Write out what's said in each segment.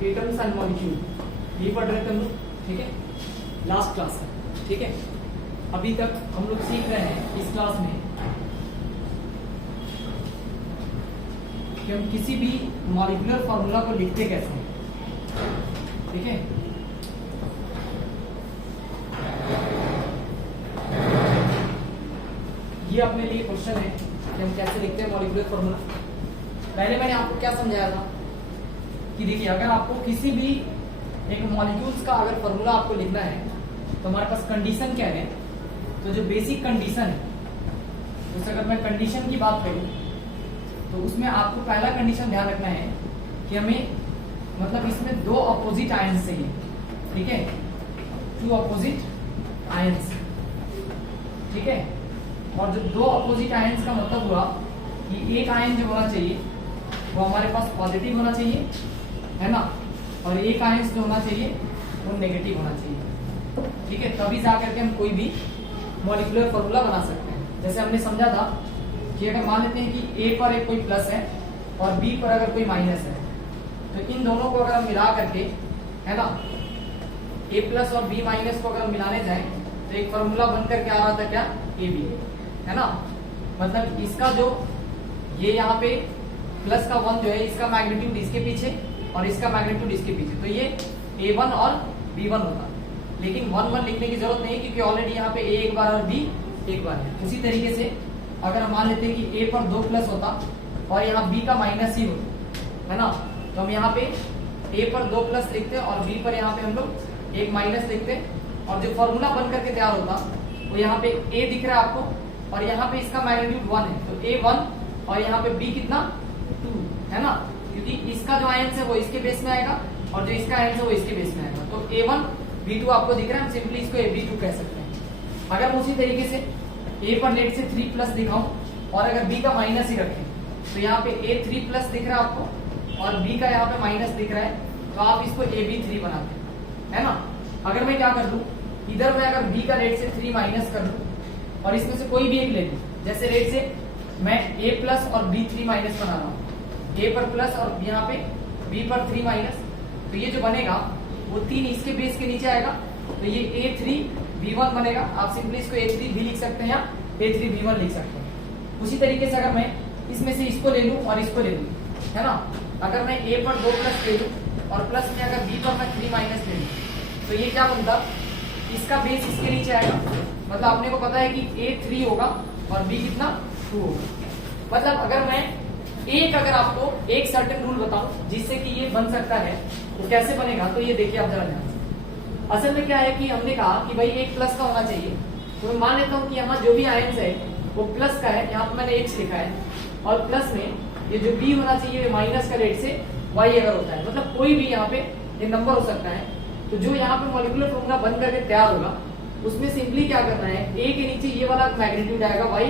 Atoms and molecule ये पढ़ रहे थे हम लोग, ठीक है, लास्ट क्लास है, ठीक है। अभी तक हम लोग सीख रहे हैं इस क्लास में कि हम किसी भी मॉलिक्यूलर फॉर्मूला को लिखते कैसे हैं, ठीक है। ये अपने लिए क्वेश्चन है कि हम कैसे लिखते हैं मॉलिक्यूलर फॉर्मूला। पहले मैंने आपको क्या समझाया था कि देखिए, अगर आपको किसी भी एक मॉलिक्यूल्स का अगर फॉर्मूला आपको लिखना है तो हमारे पास कंडीशन क्या है, तो जो बेसिक कंडीशन है, जैसे अगर मैं कंडीशन की बात करूं तो उसमें आपको पहला कंडीशन ध्यान रखना है कि हमें मतलब इसमें दो अपोजिट आयंस चाहिए, ठीक है, टू अपोजिट आयंस, ठीक है। और जो दो अपोजिट आयंस का मतलब हुआ कि एक आयन जो होना चाहिए वो हमारे पास पॉजिटिव होना चाहिए, है ना, और एक आयन जो होना चाहिए वो नेगेटिव होना चाहिए, ठीक है। तभी जाकर के हम कोई भी मॉलिक्यूलर फॉर्मूला बना सकते हैं। जैसे हमने समझा था कि अगर मान लेते हैं कि ए पर एक कोई प्लस है और बी पर अगर कोई माइनस है, तो इन दोनों को अगर हम मिला करके, है ना, ए प्लस और बी माइनस को अगर हम मिलाने जाएं तो एक फॉर्मूला बनकर के आ रहा था क्या, ए बी, है ना। मतलब इसका जो ये यहाँ पे प्लस का 1 जो है इसका मैग्नीट्यूड इसके पीछे और इसका मैग्नीट्यूड इसके पीछे, तो ये a1 और b1 होता। लेकिन 1 1 लिखने की जरूरत नहीं क्योंकि ऑलरेडी यहाँ पे a एक बार और b एक बार है। उसी तरीके से अगर हम मान लेते हैं कि a पर 2 प्लस होता और यहाँ b का माइनस ही होता, है ना, तो हम यहाँ पे a पर 2 प्लस लिखते और b पर यहाँ पे हम लोग एक माइनस लिखते और जो फॉर्मूला बन करके तैयार होता वो यहाँ पे a दिख रहा है आपको और यहाँ पे इसका मैग्नीट्यूड 1 है, तो a1 और यहाँ पे b कितना 2, है ना, क्योंकि इसका जो आयंस है वो इसके बेस में आएगा और जो इसका आयंस है वो इसके बेस में आएगा। तो a1 b2 आपको दिख रहा है, हम सिंपली इसको ab2 कह सकते हैं। अगर मैं उसी तरीके से a पर लेट से 3 प्लस दिखाऊं और अगर b का माइनस ही रखें तो यहाँ पे a 3 प्लस दिख रहा है आपको और b का यहाँ पे माइनस दिख रहा है, तो आप इसको ab3 बनाते हैं, है ना। अगर मैं क्या कर दूं, इधर मैं अगर b का रेट से 3 माइनस कर दूं और इसमें से कोई भी एक ले लूं, जैसे रेट से मैं a प्लस और b 3 माइनस बना रहा हूँ, a पर प्लस और यहाँ पे b पर 3 माइनस, तो ये जो बनेगा वो 3 इसके बेस के नीचे आएगा, तो ये a3 b1 बनेगा। आप सिंपली इसको a3 भी लिख सकते हैं या a3 b1 लिख सकते हैं। उसी तरीके से अगर मैं इसमें से इसको ले लूं और इसको ले लूं, है ना, अगर मैं a पर 2 प्लस ले लूं और प्लस में अगर b पर मैं 3 माइनस ले लूं, तो ये क्या बनता, इसका बेस इसके नीचे आएगा, मतलब अपने को पता है कि a3 होगा और b कितना 2 होगा। मतलब अगर मैं अगर आपको एक सर्टेन रूल बताऊं जिससे कि ये बन सकता है, तो कैसे बनेगा, तो ये देखिए आप जरा ध्यान से। असल में क्या है कि हमने कहा कि भाई एक प्लस का होना चाहिए, तो मैं मान लेता हूं कि यहाँ जो भी आयंस है वो प्लस का है, यहाँ पर मैंने x लिखा है और प्लस में ये जो b होना चाहिए माइनस का रेट से y अगर होता है, मतलब कोई भी यहाँ पे ये नंबर हो सकता है। तो जो यहाँ पे मॉलिक्यूलर फॉर्मूला बन करके तैयार होगा उसमें सिंपली क्या करना है, a के नीचे ये वाला मैग्नीट्यूड आएगा y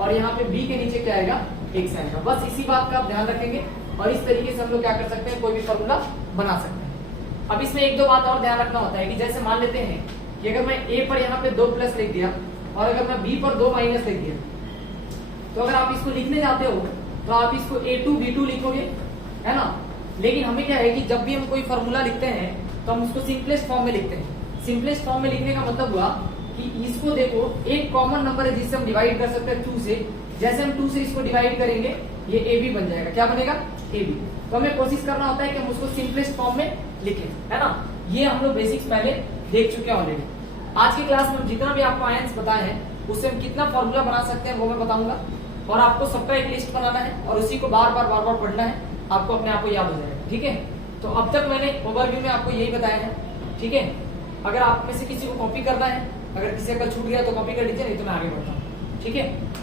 और यहाँ पे b के नीचे क्या आएगा, x आएगा। बस इसी बात का आप ध्यान रखेंगे और इस तरीके से हम लोग क्या कर सकते हैं, कोई भी फॉर्मूला बना सकते हैं। अब इसमें एक दो बात और ध्यान रखना होता है कि जैसे मान लेते हैं कि अगर मैं a पर यहाँ पे 2 प्लस लिख दिया और अगर मैं b पर 2 माइनस लिख दिया, तो अगर आप इसको लिखने जाते हो तो आप इसको a2 b2 लिखोगे, है ना। लेकिन हमें क्या है कि जब भी हम कोई फॉर्मूला लिखते हैं तो हम उसको सिंपलेस्ट फॉर्म में लिखते हैं। सिंपलेस्ट फॉर्म में लिखने का मतलब हुआ कि इसको देखो एक कॉमन नंबर है जिससे हम डिवाइड कर सकते हैं 2 से, जैसे हम 2 से इसको डिवाइड करेंगे ये ab बन जाएगा। क्या बनेगा, ab। तो हमें कोशिश करना होता है कि हम उसको सिंपलेस्ट फॉर्म में लिखें, है ना। ये हम लोग बेसिक्स पहले देख चुके हैं ऑलरेडी। आज की क्लास में जितना भी आपको आयंस बताए हैं उससे हम कितना फॉर्मूला बना सकते हैं वो मैं बताऊंगा और आपको सबका एक लिस्ट बनाना है और उसी को बार बार पढ़ना है, आपको अपने आप को याद हो जाएगा, ठीक है। तो अब तक मैंने ओवरव्यू में आपको यही बताया है, ठीक है। अगर आप में से किसी को कॉपी करना है, अगर किसी का छूट गया तो कॉपी कर लीजिए, नहीं तो मैं आगे बढ़ता हूँ, ठीक है।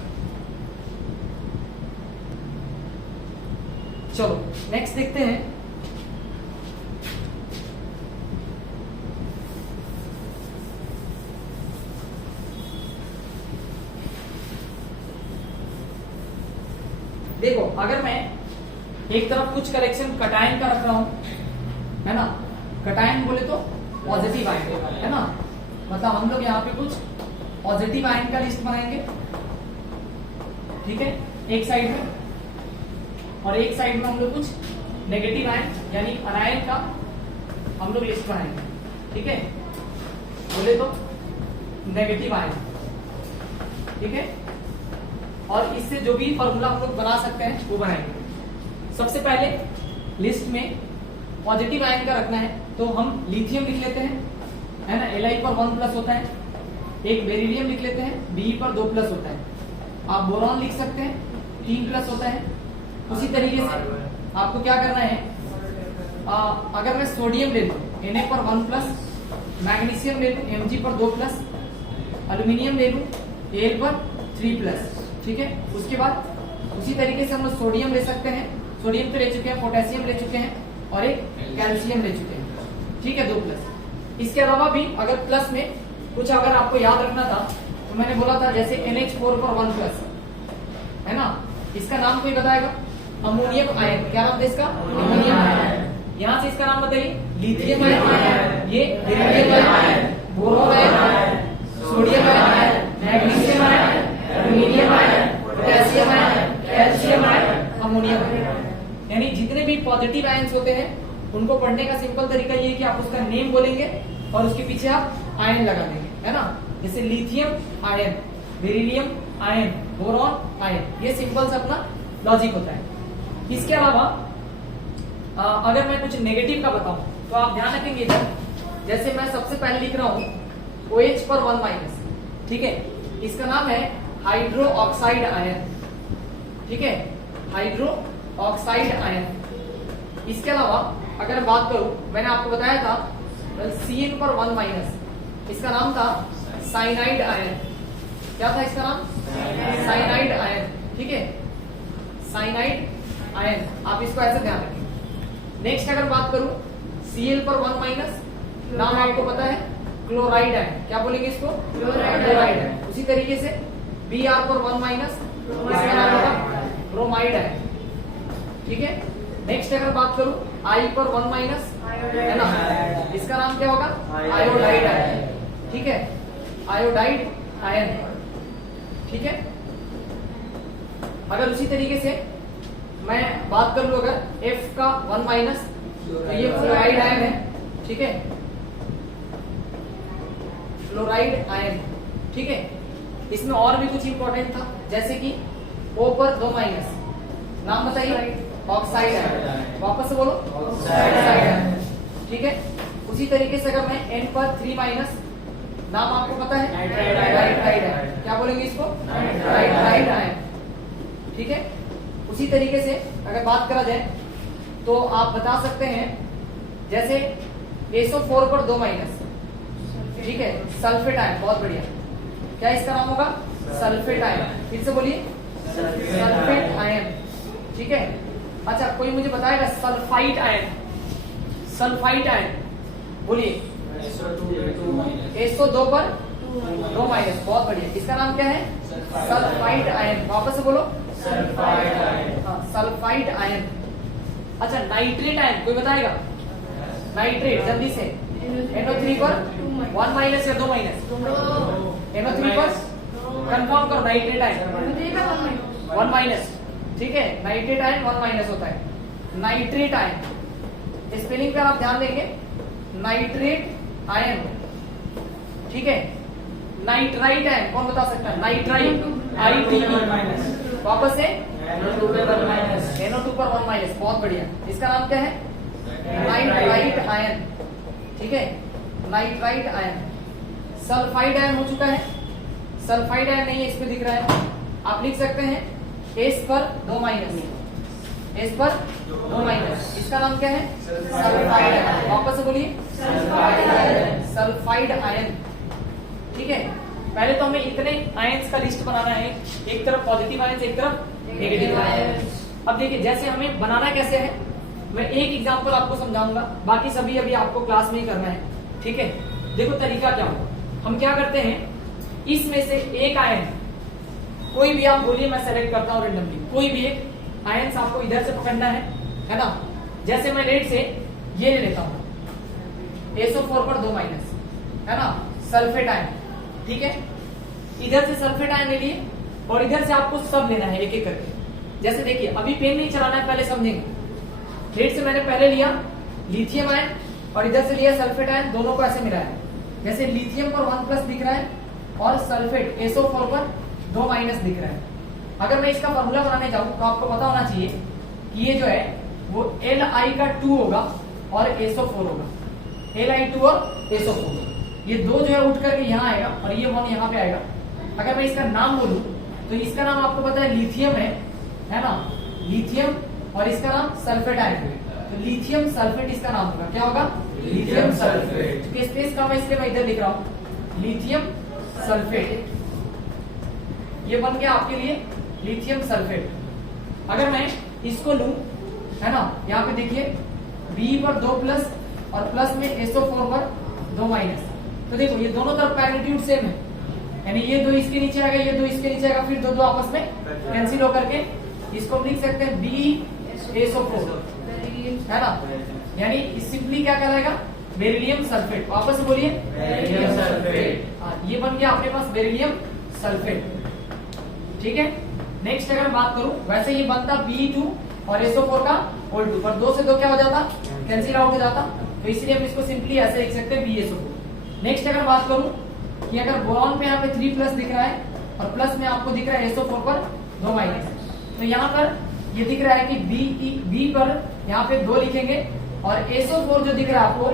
चलो नेक्स्ट देखते हैं। देखो अगर मैं एक तरफ कुछ करेक्शन कटायन का रख रहा हूं, है ना, कटायन बोले तो पॉजिटिव आयन, है ना, मतलब हम लोग यहाँ पे कुछ पॉजिटिव आयन का लिस्ट बनाएंगे, ठीक है, एक साइड में, और एक साइड में हम लोग कुछ नेगेटिव आयन यानी अनायन का हम लोग लिस्ट बनाएंगे, ठीक है। बोले तो नेगेटिव आयन, ठीक है। और इससे जो भी फॉर्मूला हम लोग बना सकते हैं वो बनाएंगे। सबसे पहले लिस्ट में पॉजिटिव आयन का रखना है, तो हम लिथियम लिख लेते हैं, है ना, Li पर 1+ होता है। एक बेरिलियम लिख लेते हैं, Be पर 2+ होता है। आप बोरॉन लिख सकते हैं, 3+ होता है। उसी तरीके से आपको क्या करना है, अगर मैं सोडियम ले लूं Na पर 1+, मैग्नीशियम ले लूं Mg पर 2+, एल्यूमिनियम ले लूं Al पर 3+, ठीक है। उसके बाद उसी तरीके से हम लोग सोडियम ले सकते हैं, सोडियम तो ले चुके हैं, पोटेशियम ले चुके हैं और एक कैल्शियम ले चुके हैं, ठीक है, 2+। इसके अलावा भी अगर प्लस में कुछ अगर आपको याद रखना था तो मैंने बोला था जैसे NH4 पर 1+, है ना, इसका नाम कोई बताएगा? Ammonium ion. क्या नाम है इसका? Ammonium ion. यहाँ से इसका नाम बताइए। लिथियम आयन, ये beryllium ion, boron ion, sodium ion, magnesium ion, aluminium ion, potassium ion, calcium ion, ammonium ion. यानी जितने भी पॉजिटिव आयन्स होते हैं उनको पढ़ने का सिंपल तरीका ये है कि आप उसका नेम बोलेंगे और उसके पीछे आप आयन लगा देंगे, है ना। जैसे lithium ion, beryllium ion, boron ion, ये सिंपल सा अपना लॉजिक होता है। इसके अलावा अगर मैं कुछ नेगेटिव का बताऊं तो आप ध्यान रखेंगे इधर, जैसे मैं सबसे पहले लिख रहा हूं OH पर 1-, ठीक है, इसका नाम है हाइड्रो ऑक्साइड आयन, ठीक है, हाइड्रो ऑक्साइड आयन। इसके अलावा अगर बात करूं, मैंने आपको बताया था Cn पर 1-, इसका नाम था साइनाइड आयन। क्या था इसका नाम? साइनाइड आयन, ठीक है, साइनाइड आयन। आप इसको ऐसे ध्यान रखेंगे। नेक्स्ट अगर बात करूं Cl पर 1-, नाम आपको पता है क्लोराइड आयन। क्या बोलेंगे इसको? Chloride ion. उसी तरीके से Br पर 1-, इसका नाम होगा ब्रोमाइड आयन, ठीक है। नेक्स्ट अगर बात करूं I पर 1-, है ना, इसका नाम क्या होगा? आयोडाइड आयन, ठीक है, आयोडाइड आयन, ठीक है। अगर उसी तरीके से मैं बात कर लूं अगर F का 1-, तो ये फ्लोराइड आयन है, ठीक है, फ्लोराइड आयन, ठीक है। इसमें और भी कुछ इंपॉर्टेंट था, जैसे कि O पर 2-, नाम बताइए? Oxide ion. वापस से बोलो, ऑक्साइड आयन, ठीक है। उसी तरीके से अगर मैं N पर 3-, नाम आपको पता है? Nitride ion. क्या बोलेंगे इसको? नाइट्राइड आयन, ठीक है। उसी तरीके से अगर बात करा जाए तो आप बता सकते हैं जैसे SO4 पर 2-, ठीक है, सल्फेट आयन। बहुत बढ़िया। क्या इसका नाम होगा? Sulphate ion. फिर से बोलिए, सल्फेट आयन, ठीक है। अच्छा, कोई मुझे बताएगा सल्फाइड आयन? सल्फाइड आयन बोलिए। SO2 पर 2-, बहुत बढ़िया। इसका नाम क्या है? Sulphide ion. वापस से बोलो, सल्फाइड आयन। हाँ, सल्फाइड आयन। अच्छा, नाइट्रेट आयन कोई बताएगा? नाइट्रेट, जल्दी से। NO3 पर 1- या 2-? NO3 पर कंफर्म करो, नाइट्रेट आयन 1-, ठीक है, नाइट्रेट आयन 1- होता है। नाइट्रेट आयन स्पेलिंग पर आप ध्यान देंगे, नाइट्रेट आयन, ठीक है। नाइट्राइट आयन कौन बता सकता है? Nitrite, ITE। वापस से NO2 पर 1-, बहुत बढ़िया। इसका नाम क्या है? नाइट्राइट आयन, ठीक है, नाइट्राइट आयन। सल्फाइड आयन हो चुका है। सल्फाइड आयन नहीं है, इस पे दिख रहा है, आप लिख सकते हैं S पर 2-, S पर 2-, इसका नाम क्या है? Sulphide ion. वापस से बोलिए, सल्फाइड आयन, ठीक है। पहले तो हमें इतने आयन्स का लिस्ट बनाना है, एक तरफ पॉजिटिव आयन्स, एक तरफ नेगेटिव आयन्स। अब देखिए जैसे हमें बनाना कैसे है, मैं एक एग्जांपल आपको समझाऊंगा, बाकी सभी अभी आपको क्लास में ही करना है, ठीक है। देखो तरीका क्या हो, हम क्या करते हैं, इसमें से एक आयन कोई भी आप बोलिए, मैं सेलेक्ट करता हूं रेंडमली, कोई भी एक आयन्स आपको इधर से पकड़ना है ना। जैसे मैं लेट से ये ले लेता हूं SO4 पर 2-, है ना, सल्फेट आयन, ठीक है। इधर से सल्फेट आयन ले लिए और इधर से आपको सब लेना है एक एक करके। जैसे देखिए, अभी पेन नहीं चलाना है, पहले समझेंगे। लेट से मैंने पहले लिया लिथियम आयन और इधर से लिया सल्फेट आयन, दोनों को ऐसे मिलाया। जैसे लिथियम पर 1 प्लस दिख रहा है और सल्फेट SO4 पर 2 माइनस दिख रहा है। अगर मैं इसका फॉर्मूला बनाने जाऊं तो आपको पता होना चाहिए कि ये जो है वो Li का 2 होगा और SO4 होगा। Li2 और SO4 ये दो जो है उठ करके यहाँ आएगा और ये 1 यहाँ पे आएगा। अगर मैं इसका नाम बोलूं तो इसका नाम आपको पता है लिथियम है ना, लिथियम, और इसका नाम सल्फेट आयन है। तो लिथियम सल्फेट इसका नाम होगा, क्या होगा? Lithium sulphate. किस स्पेस का मैं इसलिए मैं इधर लिख रहा हूं लिथियम सल्फेट। ये बन गया आपके लिए लिथियम सल्फेट। अगर मैं इसको लूं, है ना, यहाँ पे देखिए B पर 2 प्लस और प्लस में SO4 पर 2 माइनस, तो देखो ये दोनों तरफ मैग्नीट्यूड सेम है, यानी ये दो इसके नीचे आएगा, ये दो इसके नीचे आएगा, फिर दो आपस में कैंसिल होकर के इसको हम लिख सकते हैं BSO4, है ना, यानी सिंपली क्या कहलाएगा? Beryllium sulphate. वापस बोलिए बेरिलियम सल्फेट। ये बन गया अपने पास बेरिलियम सल्फेट। ठीक है, नेक्स्ट अगर बात करूं, वैसे ये बनता Be2 और SO4 का होल 2, पर 2 से 2 क्या हो जाता? कैंसिल आउट हो जाता, तो इसलिए हम इसको सिंपली ऐसे लिख सकते हैं BSO4। नेक्स्ट अगर बात करूं कि अगर बोरॉन पे यहाँ पे 3 प्लस दिख रहा है और प्लस में आपको दिख रहा है SO4 पर 2 माइनस, तो यहाँ पर ये दिख रहा है कि B पर यहाँ पे 2 लिखेंगे और SO4 जो दिख रहा है आपको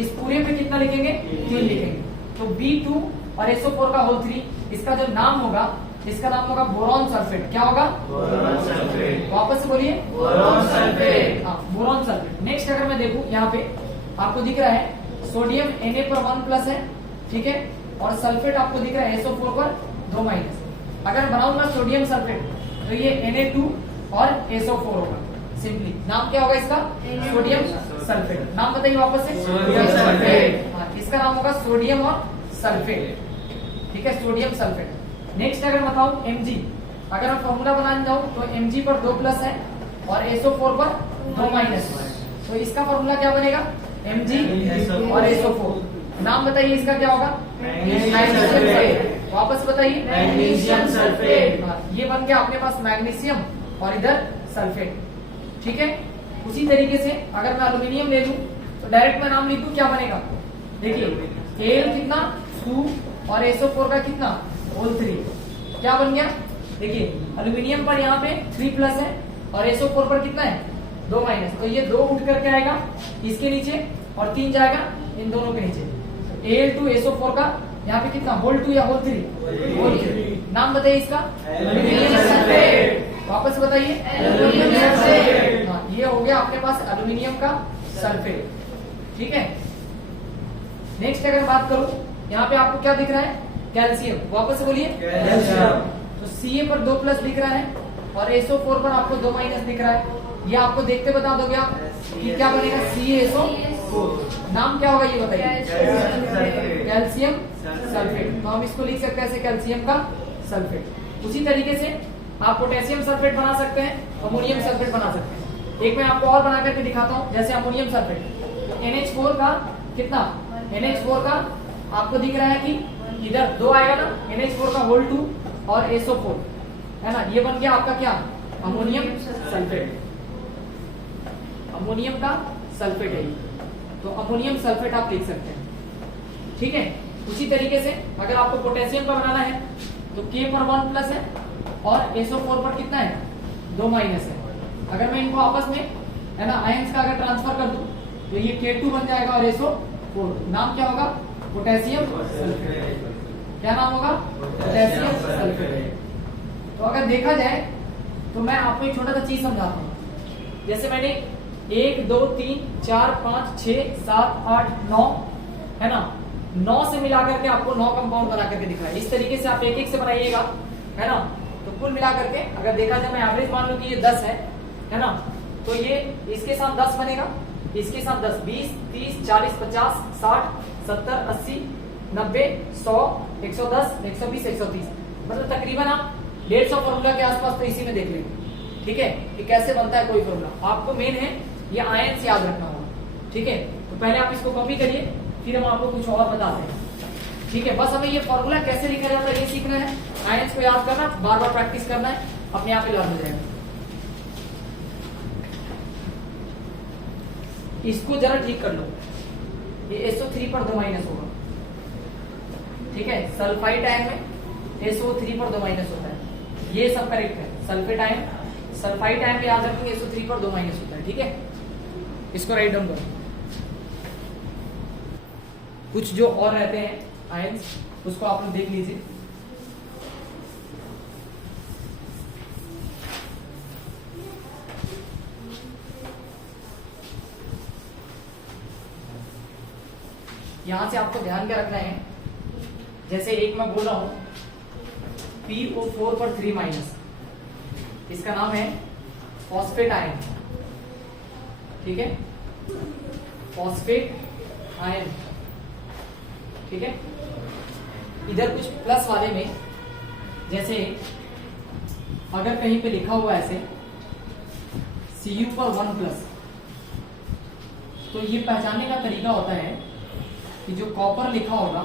इस पूरे पे कितना लिखेंगे? 3 लिखेंगे। तो B2 और SO4 का होल 3, इसका जो नाम होगा इसका नाम होगा बोरॉन सल्फेट। क्या होगा? Boron sulphate. वापस से बोलिए बोरॉन सल्फेट। हाँ, बोरॉन सल्फेट। नेक्स्ट अगर मैं देखूं, यहाँ पे आपको दिख रहा है सोडियम Na पर 1 प्लस है, ठीक है, और सल्फेट आपको दिख रहा है SO4 पर 2 माइनस। अगर बनाऊंगा सोडियम सल्फेट तो ये Na2 और SO4 होगा। सिंपली नाम क्या होगा इसका? Sodium sulphate. नाम बताइए वापस से, सोडियम सल्फेट। हाँ, इसका नाम होगा सोडियम और सल्फेट। ठीक है, सोडियम सल्फेट। नेक्स्ट अगर बताऊं Mg, अगर मैं फॉर्मूला बनाने जाऊं तो Mg पर 2 प्लस है और SO4 पर 2 माइनस है, तो इसका फॉर्मूला क्या बनेगा? Mg और SO4। नाम बताइए इसका क्या होगा? Magnesium sulphate. वापस बताइए मैग्नीशियम सल्फेट। ये बन गया अपने पास मैग्नीशियम और इधर सल्फेट। ठीक है, उसी तरीके से अगर मैं एल्यूमिनियम ले लूं तो डायरेक्ट मैं नाम लिख दूं, क्या बनेगा? देखिए Al कितना 2 और SO4 का कितना होल 3, क्या बन गया? देखिए एल्यूमिनियम पर यहाँ पे 3 प्लस है और SO4 पर कितना है? 2 माइनस, तो ये 2 उठ करके आएगा इसके नीचे और 3 जाएगा इन दोनों के नीचे। Al2 SO4 का यहाँ पे कितना होल 2 या होल 3? होल 3। नाम बताइए इसका? Aluminium sulphate. वापस बताइए एल्यूमिनियम सल्फेट। हाँ, ये हो गया अपने पास एल्यूमिनियम का सल्फेट। ठीक है, नेक्स्ट अगर बात करूं, यहाँ पे आपको क्या दिख रहा है? कैल्शियम। वापस बोलिए कैल्शियम। तो Ca पर 2 प्लस दिख रहा है और SO4 पर आपको 2 माइनस दिख रहा है। ये आपको देखते बता दोगे आप कि क्या बनेगा? CaSO4। नाम क्या होगा ये बताइए? Calcium sulphate. तो हम इसको लिख सकते हैं ऐसे कैल्शियम का सल्फेट। उसी तरीके से आप पोटेशियम सल्फेट बना सकते हैं, अमोनियम सल्फेट बना सकते हैं। एक मैं आपको और बना करके दिखाता हूँ, जैसे अमोनियम सल्फेट। तो NH4 का कितना? NH4 का आपको दिख रहा है कि इधर 2 आएगा ना, NH4 का होल 2 और SO4, है ना, ये बन गया आपका क्या? Ammonium sulphate. अमोनियम का सल्फेट है, तो अमोनियम सल्फेट आप लिख सकते हैं। ठीक है, उसी तरीके से अगर आपको पोटेशियम का बनाना है तो K पर 1 प्लस है और SO4 पर कितना है? 2 माइनस है। अगर मैं इनको आपस में, है ना, आयंस का अगर ट्रांसफर कर दूं तो ये K2 बन जाएगा और SO4। नाम क्या होगा? Potassium sulphate. क्या नाम होगा? Potassium sulphate. तो अगर देखा जाए तो मैं आपको एक छोटा सा चीज समझाता हूँ। जैसे मैंने 1 2 3 4 5 6 7 8 9, है ना, 9 से मिला करके आपको 9 कंपाउंड बना करके दिखाया। इस तरीके से आप एक एक से बनाइएगा, है ना, तो कुल मिला करके अगर देखा जाए, मैं एवरेज मान लूं कि ये 10 है ना, तो ये इसके साथ 10 बनेगा, इसके साथ 10, 20 30 40 50 60 70 80 90 100 110 120 130, मतलब तकरीबन आप 150 फॉर्मूला के आसपास तो इसी में देख लेंगे। ठीक है, कि कैसे बनता है कोई फॉर्मूला। आपको मेन है ये आयंस याद रखना होगा। ठीक है, तो पहले आप इसको कॉपी करिए, फिर हम आपको कुछ और बताते हैं। ठीक है, बस हमें ये फॉर्मूला कैसे लिखा जाता है ये सीखना है, आयंस को याद करना, बार बार प्रैक्टिस करना है, अपने आप ही लर्न हो जाएगा। इसको जरा ठीक कर लो, ये SO3 पर 2 माइनस होगा, ठीक है। सल्फाइड आयन में SO3 पर 2 माइनस होता है, ये सब करेक्ट है। सल्फेट आयन, सल्फाइड आयन में याद रखेंगे SO3 पर 2 माइनस होता है, ठीक है। इसको राइट डाउन करो। कुछ जो और रहते हैं आयन्स उसको आप लोग देख लीजिए। यहां से आपको ध्यान क्या रखना है, जैसे एक मैं बोल रहा हूं PO4 पर 3 माइनस, इसका नाम है फॉस्फेट आयन, ठीक है, फॉस्फेट आयन, ठीक है। इधर कुछ प्लस वाले में, जैसे अगर कहीं पे लिखा हुआ ऐसे Cu पर 1 प्लस, तो ये पहचानने का तरीका होता है कि जो कॉपर लिखा होगा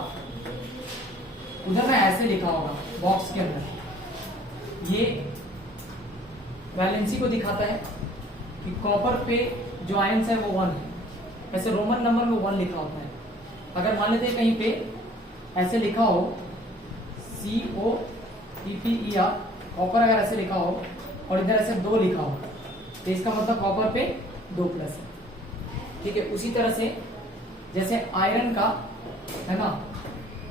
उधर में ऐसे लिखा होगा बॉक्स के अंदर, ये वैलेंसी को दिखाता है कि कॉपर पे जो आयंस है वो 1 है, ऐसे रोमन नंबर में 1 लिखा होता है। अगर मान लेते हैं कहीं पे ऐसे लिखा हो COPPER, कॉपर अगर ऐसे लिखा हो और इधर ऐसे 2 लिखा हो, तो इसका मतलब कॉपर पे 2 प्लस है, ठीक है। उसी तरह से जैसे आयरन का है ना,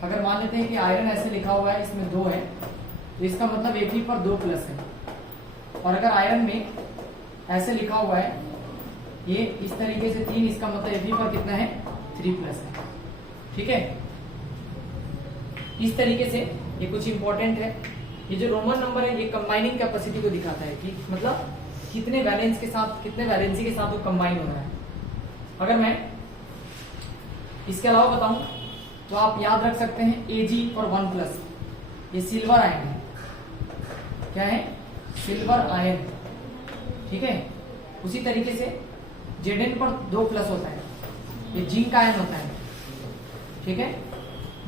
अगर मान लेते हैं कि आयरन ऐसे लिखा हुआ है, इसमें 2 है, तो इसका मतलब Fe पर 2 प्लस है। और अगर आयरन में ऐसे लिखा हुआ है ये इस तरीके से 3, इसका मतलब Fe पर कितना है, 3 प्लस है, ठीक है। इस तरीके से ये कुछ इंपॉर्टेंट है। ये जो रोमन नंबर है ये कंबाइनिंग कैपेसिटी को दिखाता है कि मतलब कितने वैलेंस के साथ, कितने वैलेंसी के साथ वो कंबाइन हो रहा है। अगर मैं इसके अलावा बताऊं तो आप याद रख सकते हैं Ag पर 1 प्लस, ये सिल्वर आयन है, क्या है, सिल्वर आयन, ठीक है। उसी तरीके से Zn पर 2 प्लस होता है, ये जिंक आयन होता है, ठीक है,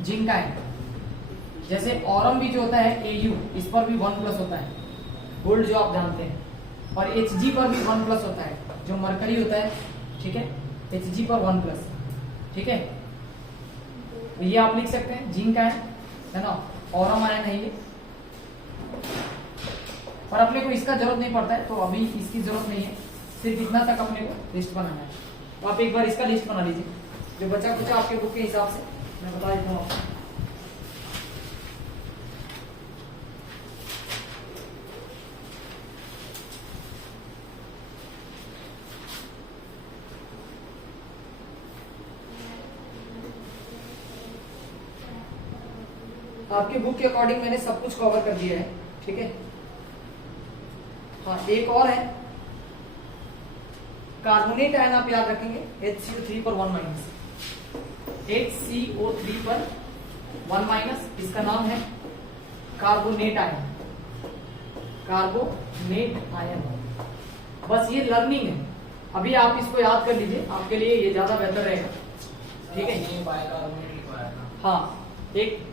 जिंक आयन। जैसे ऑरम भी जो होता है Au, इस पर भी 1 प्लस होता है, गोल्ड जो आप जानते हैं। और Hg पर भी 1 प्लस होता है, जो मरकरी होता है, ठीक है, Hg पर 1 प्लस, ठीक है। तो ये आप लिख सकते हैं जिंक आयन, है ना, ऑरम आयन है ये। और अपने को इसका जरूरत नहीं पड़ता है, तो अभी इसकी जरूरत नहीं है, सिर्फ इतना तक अपने को लिस्ट बनाना है। तो आप एक बार इसका लिस्ट बना लीजिए, जो बचा कुछ आपके बुक के हिसाब से मैं बता देता हूँ। आपके बुक के अकॉर्डिंग मैंने सब कुछ कवर कर दिया है, ठीक है। हाँ, एक और है कार्बोनेट आयन, आप याद रखेंगे HCO3 पर 1 माइनस, HCO3 पर 1 माइनस, इसका नाम है कार्बोनेट आयन, कार्बोनेट आयन। बस ये लर्निंग है, अभी आप इसको याद कर लीजिए, आपके लिए ये ज्यादा बेहतर रहेगा, ठीक है। हाँ, एक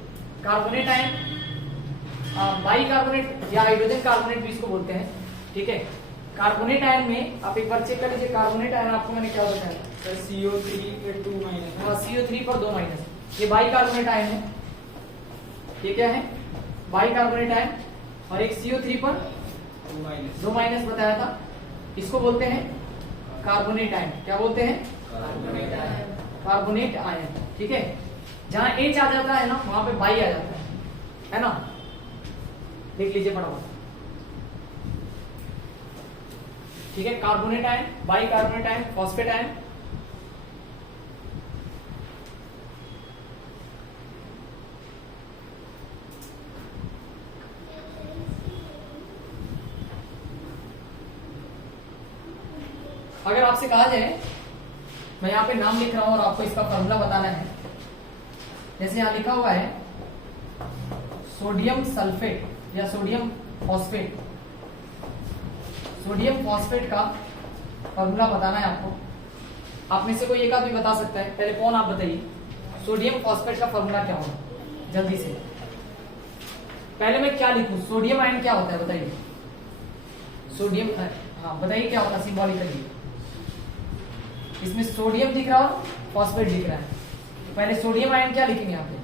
कार्बोनेट आयन, बाई कार्बोनेट या हाइड्रोजन कार्बोनेट भी इसको बोलते हैं, ठीक है। कार्बोनेट आयन में आप एक बार चेक कर लीजिए, कार्बोनेट आयन आपको मैंने क्या बताया, CO3 पर 2 माइनस, CO3 पर 2 माइनस, ये बाई कार्बोनेट आयन है, ये क्या है, बाई कार्बोनेट आयन। और एक CO3 पर 2 माइनस बताया था, इसको बोलते हैं कार्बोनेट आयन। क्या बोलते हैं, कार्बोनेट आयन, ठीक है। जहां H आ जाता है ना, वहां पे बाई आ जाता है ना, देख लीजिए फटाफट, ठीक है। Carbonate ion, by carbonate ion, phosphate ion. अगर आपसे कहा जाए, मैं यहाँ पे नाम लिख रहा हूं और आपको इसका फॉर्मूला बताना है, जैसे यहां लिखा हुआ है सोडियम सल्फेट या सोडियम फॉस्फेट, सोडियम फॉस्फेट का फॉर्मूला बताना है आपको। आप में से कोई एक आदमी बता सकता है, पहले कौन, आप बताइए सोडियम फॉस्फेट का फॉर्मूला क्या होगा, जल्दी से। पहले मैं क्या लिखूं, सोडियम आयन क्या होता है बताइए, सोडियम, हाँ बताइए क्या होता है सिंबॉलिकली। इसमें सोडियम दिख रहा है, फॉस्फेट दिख रहा है, तो पहले सोडियम आयन क्या लिखेंगे यहाँ पे?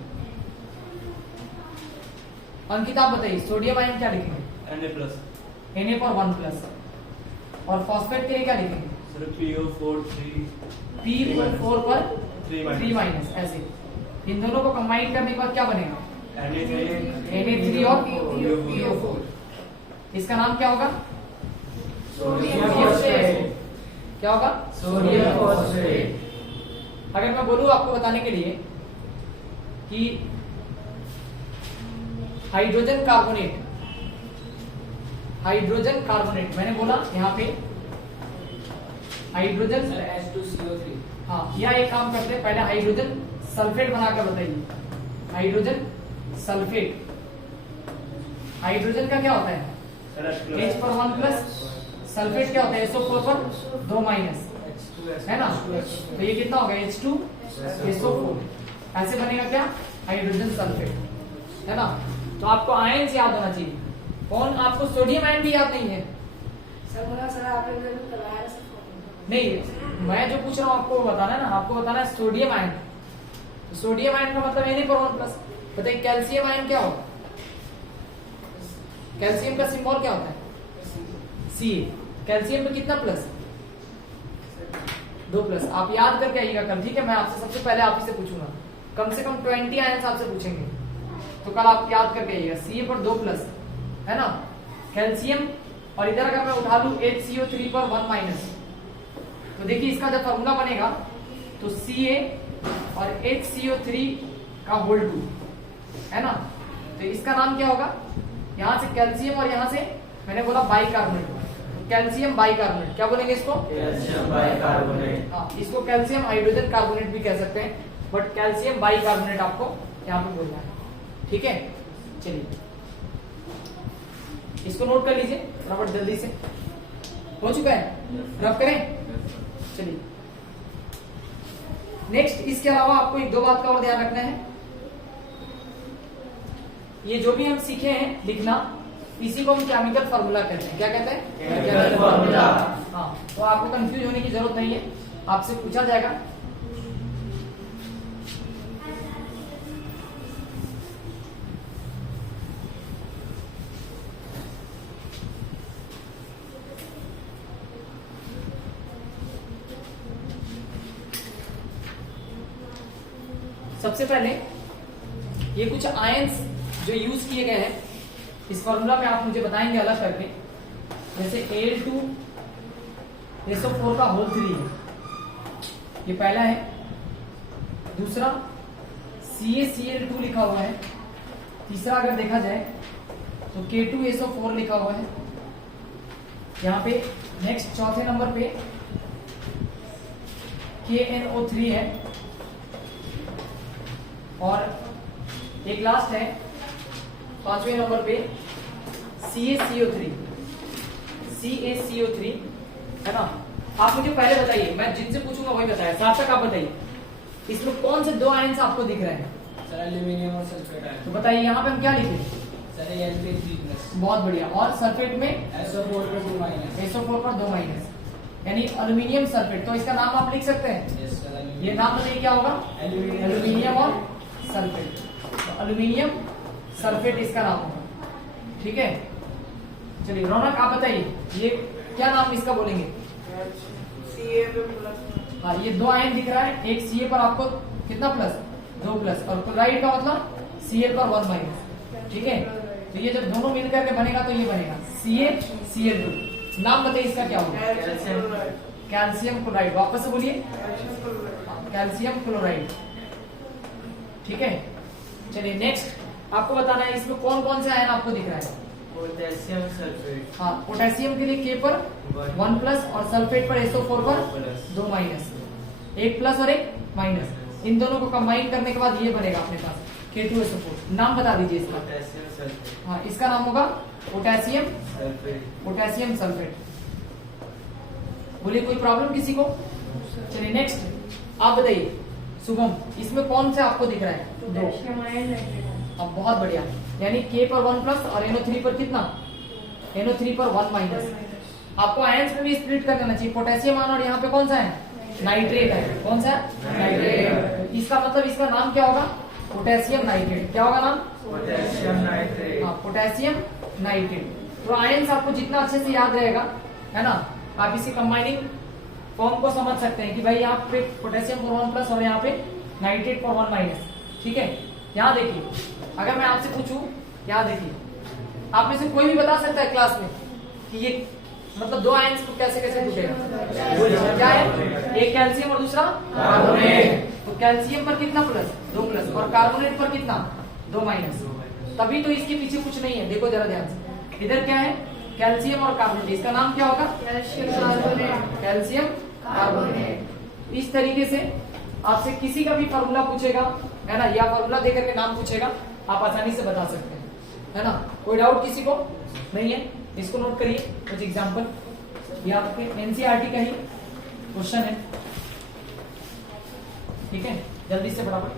अंकिता आप बताइए, सोडियम आयन क्या लिखेंगे? Na+. Na पर 1+. और फॉस्फेट के लिए क्या लिखेंगे? सर PO4 3 P4 पर 3 ऐसे। इन दोनों को कंबाइन करने के बाद क्या बनेगा? Na3 और PO4. इसका नाम क्या होगा? Sodium phosphate. क्या होगा? Sodium phosphate. अगर मैं बोलूं आपको बताने के लिए कि हाइड्रोजन कार्बोनेट मैंने बोला यहाँ पे हाइड्रोजन H2CO3. हाँ, या एक काम करते हैं, पहले हाइड्रोजन सल्फेट बनाकर बताइए। हाइड्रोजन सल्फेट, हाइड्रोजन का क्या होता है? H पर 1+. सल्फेट क्या होता है? SO4 पर 2-, है ना? तो ये कितना होगा? H2SO4. ऐसे बनेगा क्या? हाइड्रोजन सल्फेट, है ना? तो आपको आयन याद होना चाहिए। कौन? आपको सोडियम आयन भी याद नहीं है? नहीं, मैं जो पूछ रहा हूँ आपको बताना है ना, आपको बताना है सोडियम आयन। तो सोडियम आयन का मतलब Na पर 1+. बताइए कैल्शियम आयन क्या होगा? कैल्शियम का सिंबल क्या होता है? Ca. कैल्शियम पे कितना प्लस? 2+. आप याद करके आइएगा कल, ठीक है? मैं आपसे सबसे पहले आप ही से पूछूंगा, कम से कम 20 आयन आपसे पूछेंगे, तो कल आप याद करके आइएगा। Ca पर 2+, है ना? कैल्शियम, और इधर अगर मैं उठा लूं HCO3 पर 1-, तो देखिए इसका जब फॉर्मूला बनेगा तो Ca और HCO3 का होल 2, है ना? तो इसका नाम क्या होगा? यहां से कैल्शियम और यहां से मैंने बोला बाइकार्बोनेट, कैल्शियम बाइकार्बोनेट। क्या बोलेंगे इसको? Calcium bicarbonate. हाँ, इसको कैल्शियम हाइड्रोजन कार्बोनेट भी कह सकते हैं, बट कैल्शियम बाइकार्बोनेट आपको यहाँ पे बोलना है, ठीक है? चलिए इसको नोट कर लीजिए फटाफट जल्दी से। हो चुका है? रब करें? चलिए नेक्स्ट, इसके अलावा आपको एक दो बात का और ध्यान रखना है। ये जो भी हम सीखे हैं लिखना, इसी को हम केमिकल फार्मूला कहते हैं। क्या कहते हैं? Chemical formula. हाँ, तो आपको कंफ्यूज होने की जरूरत नहीं है, आपसे पूछा जाएगा। सबसे पहले ये कुछ आयंस जो यूज किए गए हैं इस फॉर्मूला में, आप मुझे बताएंगे अलग करके। जैसे Al2SO4 का होल 3 है, ये पहला है। दूसरा CaCl2 लिखा हुआ है। तीसरा अगर देखा जाए तो K2SO4 लिखा हुआ है यहाँ पे। नेक्स्ट चौथे नंबर पे KNO3 है, और एक लास्ट है 5वें नंबर पे CaCO3, है ना? आप मुझे पहले बताइए, मैं जिनसे पूछूंगा वही बताया। साथ तक आप बताइए इसमें कौन से दो आयन्स आपको दिख रहे हैं? सर एल्यूमिनियम और सल्फेट आयन. तो बताइए यहाँ पे हम क्या लिखे? Sir Al3+. बहुत बढ़िया। और सल्फेट में SO4 पर 2-. SO4 पर 2-, यानी अल्यूमिनियम सल्फेट। तो इसका नाम आप लिख सकते हैं, Yes, sir, ये नाम बताइए क्या होगा? एल्यूमिनियम. एल्यूमिनियम और सल्फेट। तो एल्यूमिनियम सल्फेट इसका नाम होगा, ठीक है? चलिए रौनक आप बताइए ये क्या नाम इसका बोलेंगे? हाँ, ये दो आयन दिख रहा है, एक Ca पर आपको कितना प्लस? 2+, और क्लोराइड का मतलब Cl पर 1-, ठीक है? तो ये जब दोनों मिलकर के बनेगा तो ये बनेगा CaCl2। नाम बताइए इसका क्या होगा? Calcium chloride. वापस से बोलिए, कैल्शियम क्लोराइड, ठीक है? चलिए नेक्स्ट आपको बताना है इसमें कौन कौन से आयन आपको दिख रहा है। Potassium sulphate. हाँ, पोटेशियम के लिए K पर 1+ और सल्फेट पर SO4 पर 2-, एक प्लस और एक माइनस। इन दोनों को कंबाइन करने के बाद ये बनेगा अपने पास K2SO4। नाम बता दीजिए इसका। Potassium sulphate. हाँ, इसका नाम होगा पोटेशियम सल्फेट. सल्फेट। बोलिए कोई प्रॉब्लम किसी को? चलिए नेक्स्ट आप बताइए शुभम, इसमें कौन से आपको दिख रहा है? 2। अब बहुत बढ़िया, यानी K पर 1+ और NO3 पर कितना? NO3 पर 1-। आपको आयंस में भी स्प्लिट कर देना चाहिए। पोटेशियम आयन और यहाँ पे कौन सा है? नाइट्रेट है। कौन सा है? नाइट्रेट। इसका मतलब इसका नाम क्या होगा? Potassium nitrate. क्या होगा नाम? Potassium nitrate. हाँ, पोटेशियम नाइट्रेट। तो आयंस आपको जितना अच्छे से याद रहेगा, है ना, आप इसी कंबाइनिंग फॉर्म को समझ सकते हैं कि भाई यहाँ पे पोटेशियम फॉर 1 प्लस और यहाँ पे नाइट्रेट फॉर 1 माइनस। ठीक है, यहाँ देखिए, अगर मैं आपसे पूछूं, यहाँ देखिए, आप में से कोई भी बता सकता है क्लास में कि ये मतलब दो आयंस को कैसे कैसे टूटेगा? क्या है? एक कैल्शियम और दूसरा कार्बोनेट। तो कैल्शियम पर कितना प्लस? 2 प्लस, और कार्बोनेट पर कितना? 2 माइनस। तभी तो इसके पीछे कुछ नहीं है, देखो जरा ध्यान से, इधर क्या है? कैल्शियम और कार्बोनेट। इसका नाम क्या होगा? Calcium carbonate. इस तरीके से आपसे किसी का भी फार्मूला पूछेगा, है ना, या फार्मूला देकर के नाम पूछेगा, आप आसानी से बता सकते हैं, है ना। कोई डाउट किसी को नहीं है? इसको नोट करिए कुछ एग्जांपल, ये आपके एनसीईआरटी का ही क्वेश्चन है। ठीक है, जल्दी से फटाफट।